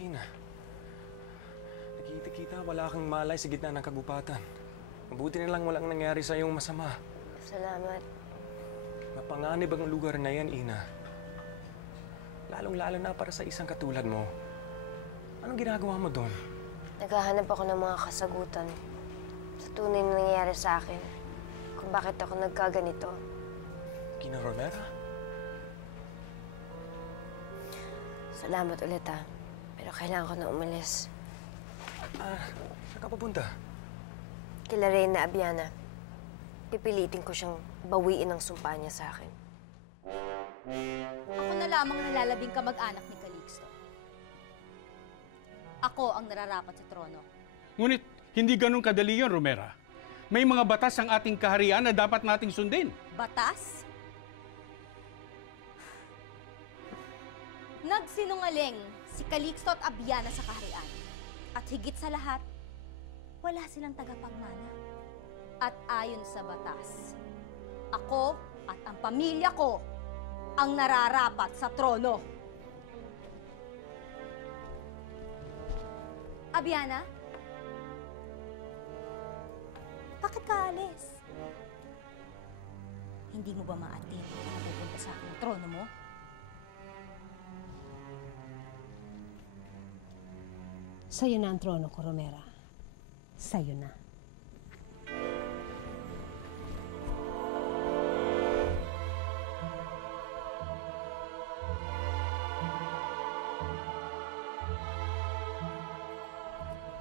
Josefina. Nakikita-kita, wala kang malay sa gitna ng kagubatan. Mabuti na lang walang nangyari sa iyong masama. Salamat. Mapanganib ang lugar na yan, Ina. Lalong-lalo na para sa isang katulad mo. Anong ginagawa mo doon? Naghahanap ako ng mga kasagutan sa tunay na nangyayari sa akin. Kung bakit ako nagkaganito. Kina Romera? Salamat ulit, ha. Pero kailangan ko na umalis. Saan ka papunta? Kila Reyna Abiana. Pipilitin ko siyang bawiin ang sumpa niya sa akin. Ako na lamang nalalabing kamag-anak ni Calixto. Ako ang nararapat sa trono. Ngunit hindi ganun kadali yun, Romera. May mga batas ang ating kaharian na dapat nating sundin. Batas? Nagsinungaling si Calixto at Abiana sa kaharian. At higit sa lahat, wala silang tagapagmana. At ayon sa batas, ako at ang pamilya ko ang nararapat sa trono. Abiana? Bakit ka alis? Hindi mo ba maatin na napupunta sa akin ang trono mo? Sa'yo na ang trono ko, Romera. Sa'yo na.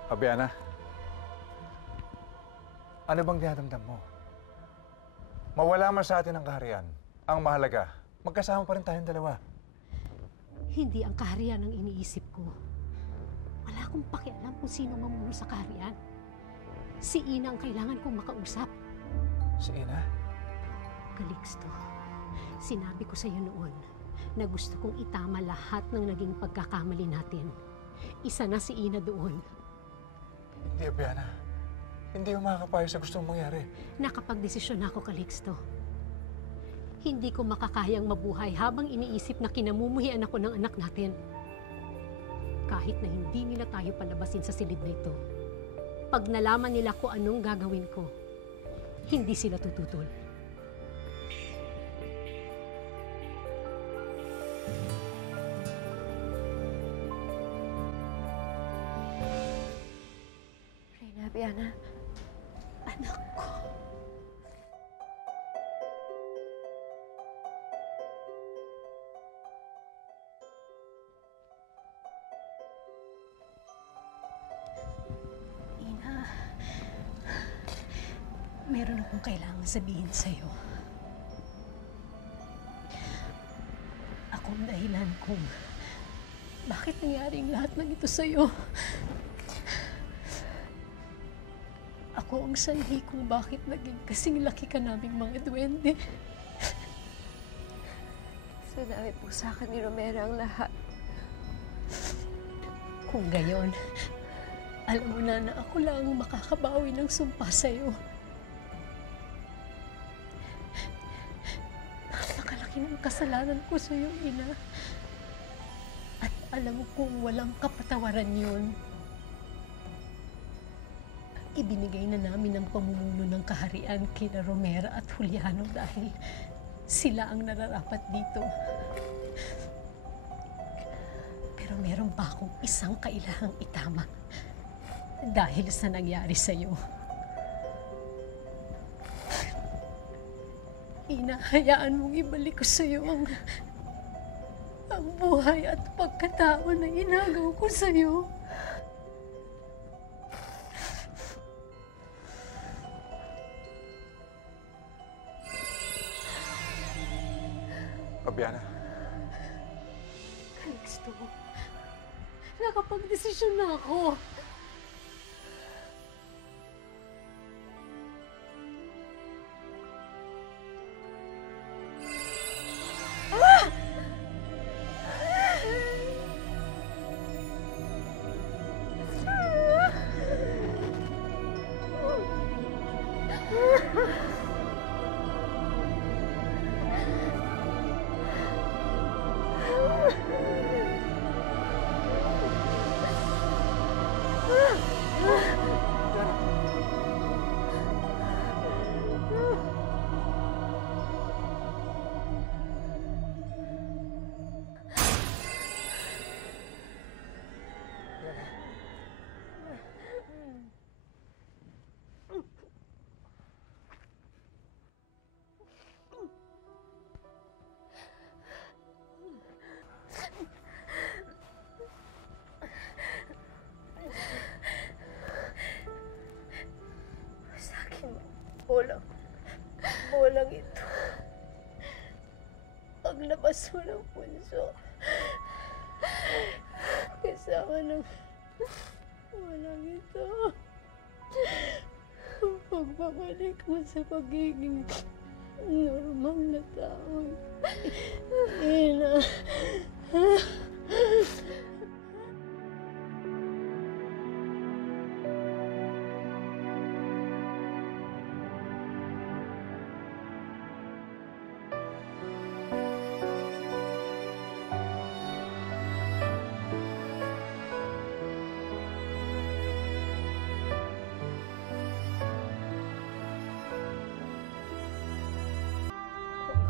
Abiana, ano bang dinadamdam mo? Mawala man sa atin ang kaharian. Ang mahalaga, magkasama pa rin tayong dalawa. Hindi ang kaharian ang iniisip ko. Wala akong pakialam kung sino mamuno sa kaharian. Si Ina ang kailangan kong makausap. Si Ina? Calixto, sinabi ko sa iyo noon na gusto kong itama lahat ng naging pagkakamali natin. Isa na si Ina doon. Hindi, Abiana. Hindi yung makakapayo sa gustong mangyari. Nakapagdesisyon ako, Calixto. Hindi ko makakayang mabuhay habang iniisip na kinamumuhian ako ng anak natin. Kahit na hindi nila tayo palabasin sa silid na ito. Pag nalaman nila kung anong gagawin ko, hindi sila tututol. Reyna Abiana, Anak ko. Ina, meron akong kailangan sabihin sa'yo. Ako ang dahilan kung bakit nangyaring lahat ng ito sa'yo. Ako ang sanhi kung bakit naging kasing laki ka naming mga duwende. sinabi po sa akin ni Romera ang lahat. Kung gayon, alam mo na na ako lang ang makakabawi ng sumpa sa'yo. Napakalaki ng kasalanan ko sa'yo, Ina. At alam mo kung walang kapatawaran yun. Ibinigay na namin ang pamumuno ng kaharian kina Romera at Juliano dahil sila ang nararapat dito. Pero meron pa akong isang kailangang itama dahil sa nangyari sa'yo. Inahayaan mong ibalik ko sa'yo ang buhay at pagkatao na inagaw ko sa'yo. Abiana. Calixto, nakapag-desisyon na ako. puso ng punso. Kasama ng walang ito. Ang pagbabalik mo sa pagiging normal na tao. Ina.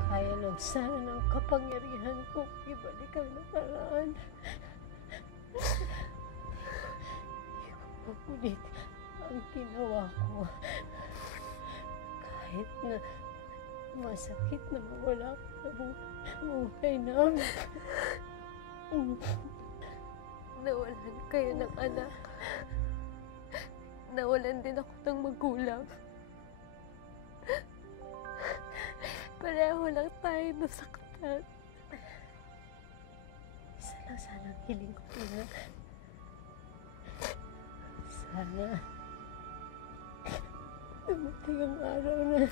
Kaya lang sana ng kapangyarihan ko ibalik ang nakaraan. Ipapulit ang ginawa ko. Kahit na masakit na mawala ko sa buhay namin. Nawalan kayo ng anak. Nawalan din ako ng magulang. Pareho lang tayo nasaktan. Isa lang sana ang hiling ko na. Sana dumating ang araw na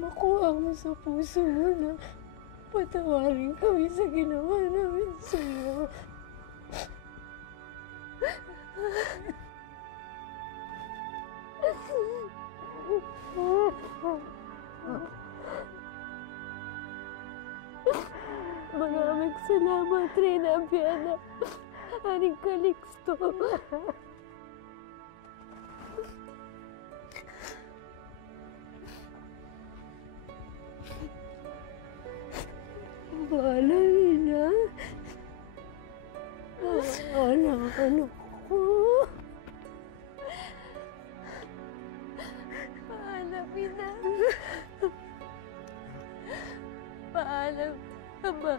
makuha mo sa puso mo na patawarin kami sa ginawa namin sa'yo. Maraming salamat, Reyna Abiana. Haring Calixto. Bahala, Reyna. Anak ko. Paalam, Ina. Paalam, Ama.